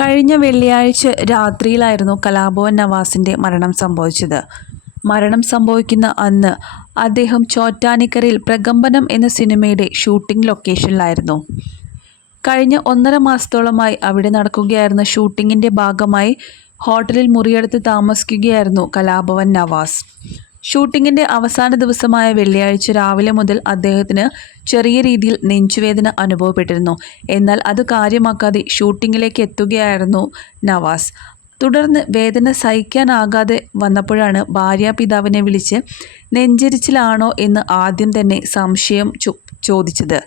കഴിഞ്ഞ വെള്ളിയാഴ്ച രാത്രിയിലായിരുന്നു കലാഭവൻ നവാസിന്റെ മരണം സംഭവിച്ചത്. മരണം സംഭവിക്കുന്ന അന്ന് അദ്ദേഹം ചോറ്റാനിക്കരയിൽ പ്രകമ്പനം എന്ന സിനിമയുടെ ഷൂട്ടിംഗ് ലൊക്കേഷനിലായിരുന്നു. കഴിഞ്ഞ ഒന്നര മാസത്തോളമായി അവിടെ നടക്കുകയായിരുന്ന ഷൂട്ടിങ്ങിന്റെ ഭാഗമായി ഹോട്ടലിൽ മുറിയെടുത്ത് താമസിക്കുകയായിരുന്നു കലാഭവൻ നവാസ്. ഷൂട്ടിങ്ങിന്റെ അവസാന ദിവസമായ വെള്ളിയാഴ്ച രാവിലെ മുതൽ അദ്ദേഹത്തിന് ചെറിയ രീതിയിൽ നെഞ്ചുവേദന അനുഭവപ്പെട്ടിരുന്നു. എന്നാൽ അത് കാര്യമാക്കാതെ ഷൂട്ടിങ്ങിലേക്ക് എത്തുകയായിരുന്നു നവാസ്. തുടർന്ന് വേദന സഹിക്കാനാകാതെ വന്നപ്പോഴാണ് ഭാര്യ പിതാവിനെ വിളിച്ച് നെഞ്ചരിച്ചിലാണോ എന്ന് ആദ്യം തന്നെ സംശയം ചോദിച്ചത്.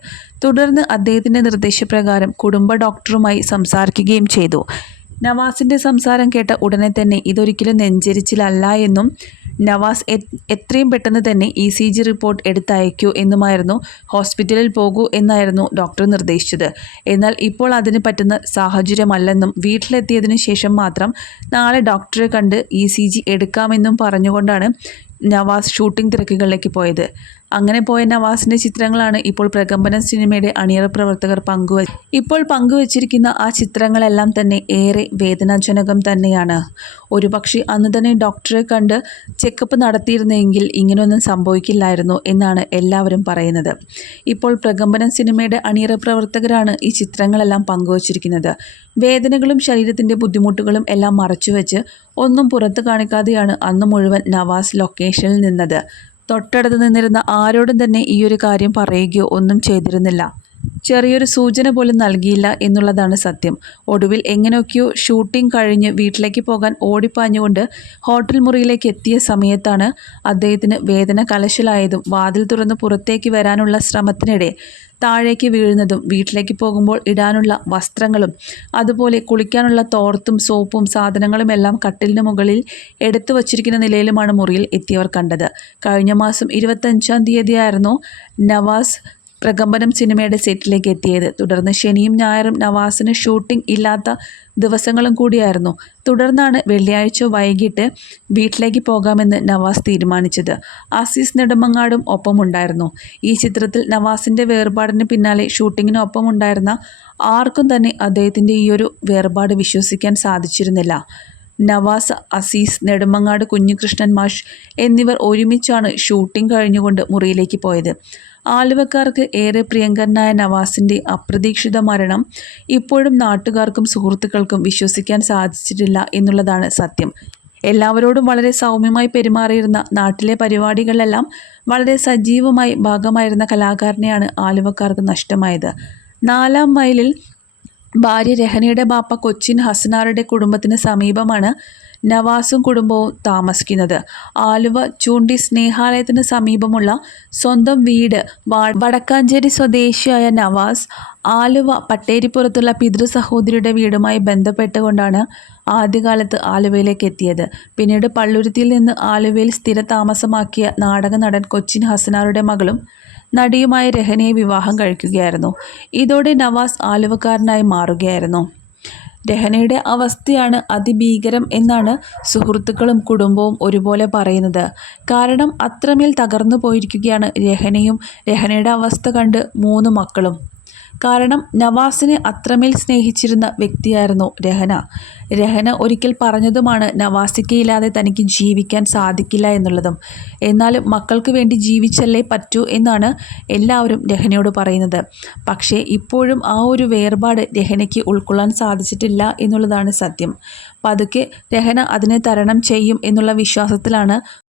തുടർന്ന് അദ്ദേഹത്തിന്റെ നിർദ്ദേശപ്രകാരം കുടുംബ ഡോക്ടറുമായി സംസാരിക്കുകയും ചെയ്തു. നവാസിന്റെ സംസാരം കേട്ട ഉടനെ തന്നെ ഇതൊരിക്കലും നെഞ്ചരിച്ചിലല്ല എന്നും നവാസ് എത്രയും പെട്ടെന്ന് തന്നെ ഇ സി ജി റിപ്പോർട്ട് എടുത്തയക്കൂ എന്നുമായിരുന്നു ഹോസ്പിറ്റലിൽ പോകൂ എന്നായിരുന്നു ഡോക്ടർ നിർദ്ദേശിച്ചത്. എന്നാൽ ഇപ്പോൾ അതിന് പറ്റുന്ന സാഹചര്യമല്ലെന്നും വീട്ടിലെത്തിയതിനു ശേഷം മാത്രം നാളെ ഡോക്ടറെ കണ്ട് ഇ സി ജി എടുക്കാമെന്നും പറഞ്ഞുകൊണ്ടാണ് നവാസ് ഷൂട്ടിംഗ് തിരക്കുകളിലേക്ക് പോയത്. അങ്ങനെ പോയ നവാസിന്റെ ചിത്രങ്ങളാണ് ഇപ്പോൾ പ്രകമ്പനം സിനിമയുടെ അണിയറ പ്രവർത്തകർ പങ്കുവ ഇപ്പോൾ പങ്കുവച്ചിരിക്കുന്ന ആ ചിത്രങ്ങളെല്ലാം തന്നെ ഏറെ വേദനാജനകം തന്നെയാണ്. ഒരുപക്ഷെ അന്ന് തന്നെ ഡോക്ടറെ കണ്ട് ചെക്കപ്പ് നടത്തിയിരുന്നെങ്കിൽ ഇങ്ങനെയൊന്നും സംഭവിക്കില്ലായിരുന്നു എന്നാണ് എല്ലാവരും പറയുന്നത്. ഇപ്പോൾ പ്രകമ്പനം സിനിമയുടെ അണിയറ പ്രവർത്തകരാണ് ഈ ചിത്രങ്ങളെല്ലാം പങ്കുവച്ചിരിക്കുന്നത്. വേദനകളും ശരീരത്തിന്റെ ബുദ്ധിമുട്ടുകളും എല്ലാം മറച്ചുവെച്ച് ഒന്നും പുറത്ത് കാണിക്കാതെയാണ് അന്ന് മുഴുവൻ നവാസ് ലൊക്കേഷനിൽ നിന്നത്. തൊട്ടടുത്ത് നിന്നിരുന്ന ആരോടും തന്നെ ഈ ഒരു കാര്യം പറയുകയോ ഒന്നും ചെയ്തിരുന്നില്ല. ചെറിയൊരു സൂചന പോലും നൽകിയില്ല എന്നുള്ളതാണ് സത്യം. ഒടുവിൽ എങ്ങനെയൊക്കെയോ ഷൂട്ടിംഗ് കഴിഞ്ഞ് വീട്ടിലേക്ക് പോകാൻ ഓടിപ്പാഞ്ഞുകൊണ്ട് ഹോട്ടൽ മുറിയിലേക്ക് എത്തിയ സമയത്താണ് അദ്ദേഹത്തിന് വേദന കലശലായതും വാതിൽ തുറന്ന് പുറത്തേക്ക് വരാനുള്ള ശ്രമത്തിനിടെ താഴേക്ക് വീഴുന്നതും വീട്ടിലേക്ക് പോകുമ്പോൾ ഇടാനുള്ള വസ്ത്രങ്ങളും അതുപോലെ കുളിക്കാനുള്ള തോർത്തും സോപ്പും സാധനങ്ങളും എല്ലാം കട്ടിലിന് മുകളിൽ എടുത്തു വച്ചിരിക്കുന്ന നിലയിലുമാണ് മുറിയിൽ എത്തിയവർ കണ്ടത്. കഴിഞ്ഞ മാസം ഇരുപത്തഞ്ചാം തീയതിയായിരുന്നു നവാസ് പ്രകമ്പനം സിനിമയുടെ സെറ്റിലേക്ക് എത്തിയത്. തുടർന്ന് ശനിയും ഞായറും നവാസിന് ഷൂട്ടിംഗ് ഇല്ലാത്ത ദിവസങ്ങളും കൂടിയായിരുന്നു. തുടർന്നാണ് വെള്ളിയാഴ്ച വൈകിട്ട് വീട്ടിലേക്ക് പോകാമെന്ന് നവാസ് തീരുമാനിച്ചത്. ആസീസ് നെടുമങ്ങാടും ഒപ്പമുണ്ടായിരുന്നു. ഈ ചിത്രത്തിൽ നവാസിന്റെ വേർപാടിന് പിന്നാലെ ഷൂട്ടിങ്ങിനൊപ്പം ഉണ്ടായിരുന്ന ആർക്കും തന്നെ അദ്ദേഹത്തിന്റെ ഈ ഒരു വേർപാട് വിശ്വസിക്കാൻ സാധിച്ചിരുന്നില്ല. നവാസ് അസീസ് നെടുമങ്ങാട് കുഞ്ഞുകൃഷ്ണൻ മാഷ് എന്നിവർ ഒരുമിച്ചാണ് ഷൂട്ടിംഗ് കഴിഞ്ഞുകൊണ്ട് മുറിയിലേക്ക് പോയത്. ആലുവക്കാർക്ക് ഏറെ പ്രിയങ്കരനായ നവാസിന്റെ അപ്രതീക്ഷിത മരണം ഇപ്പോഴും നാട്ടുകാർക്കും സുഹൃത്തുക്കൾക്കും വിശ്വസിക്കാൻ സാധിച്ചിട്ടില്ല എന്നുള്ളതാണ് സത്യം. എല്ലാവരോടും വളരെ സൗമ്യമായി പെരുമാറിയിരുന്ന നാട്ടിലെ പരിപാടികളിലെല്ലാം വളരെ സജീവമായി ഭാഗമായിരുന്ന കലാകാരനെയാണ് ആലുവക്കാർക്ക് നഷ്ടമായത്. നാലാം മൈലിൽ ഭാര്യ രഹനയുടെ ബാപ്പ കൊച്ചിൻ ഹസനാറുടെ കുടുംബത്തിന് സമീപമാണ് നവാസും കുടുംബവും താമസിക്കുന്നത്. ആലുവ ചൂണ്ടി സ്നേഹാലയത്തിന് സമീപമുള്ള സ്വന്തം വീട് വടക്കാഞ്ചേരി സ്വദേശിയായ നവാസ് ആലുവ പട്ടേരിപ്പുറത്തുള്ള പിതൃ സഹോദരിയുടെ വീടുമായി ബന്ധപ്പെട്ടുകൊണ്ടാണ് ആദ്യകാലത്ത് ആലുവയിലേക്ക് എത്തിയത്. പിന്നീട് പള്ളുരുത്തിയിൽ നിന്ന് ആലുവയിൽ സ്ഥിര താമസമാക്കിയ നാടക നടൻ കൊച്ചിൻ ഹസനാറുടെ മകളും നടിയുമായ രഹനയെ വിവാഹം കഴിക്കുകയായിരുന്നു. ഇതോടെ നവാസ് ആലുവക്കാരനായി മാറുകയായിരുന്നു. രഹനയുടെ അവസ്ഥയാണ് അതിഭീകരം എന്നാണ് സുഹൃത്തുക്കളും കുടുംബവും ഒരുപോലെ പറയുന്നത്. കാരണം അത്രമേൽ തകർന്നു പോയിരിക്കുകയാണ് രഹനയും. രഹനയുടെ അവസ്ഥ കണ്ട് മൂന്ന് മക്കളും. കാരണം നവാസിനെ അത്രമേൽ സ്നേഹിച്ചിരുന്ന വ്യക്തിയായിരുന്നു രഹന. രഹന ഒരിക്കൽ പറഞ്ഞതുമാണ് നവാസിക്കയില്ലാതെ തനിക്ക് ജീവിക്കാൻ സാധിക്കില്ല എന്നുള്ളതും. എന്നാലും മക്കൾക്ക് വേണ്ടി ജീവിച്ചല്ലേ പറ്റൂ എന്നാണ് എല്ലാവരും രഹനയോട് പറയുന്നത്. പക്ഷേ ഇപ്പോഴും ആ ഒരു വേർപാട് രഹനയ്ക്ക് ഉൾക്കൊള്ളാൻ സാധിച്ചിട്ടില്ല എന്നുള്ളതാണ് സത്യം. പതുക്കെ രഹന അതിനെ തരണം ചെയ്യും എന്നുള്ള വിശ്വാസത്തിലാണ്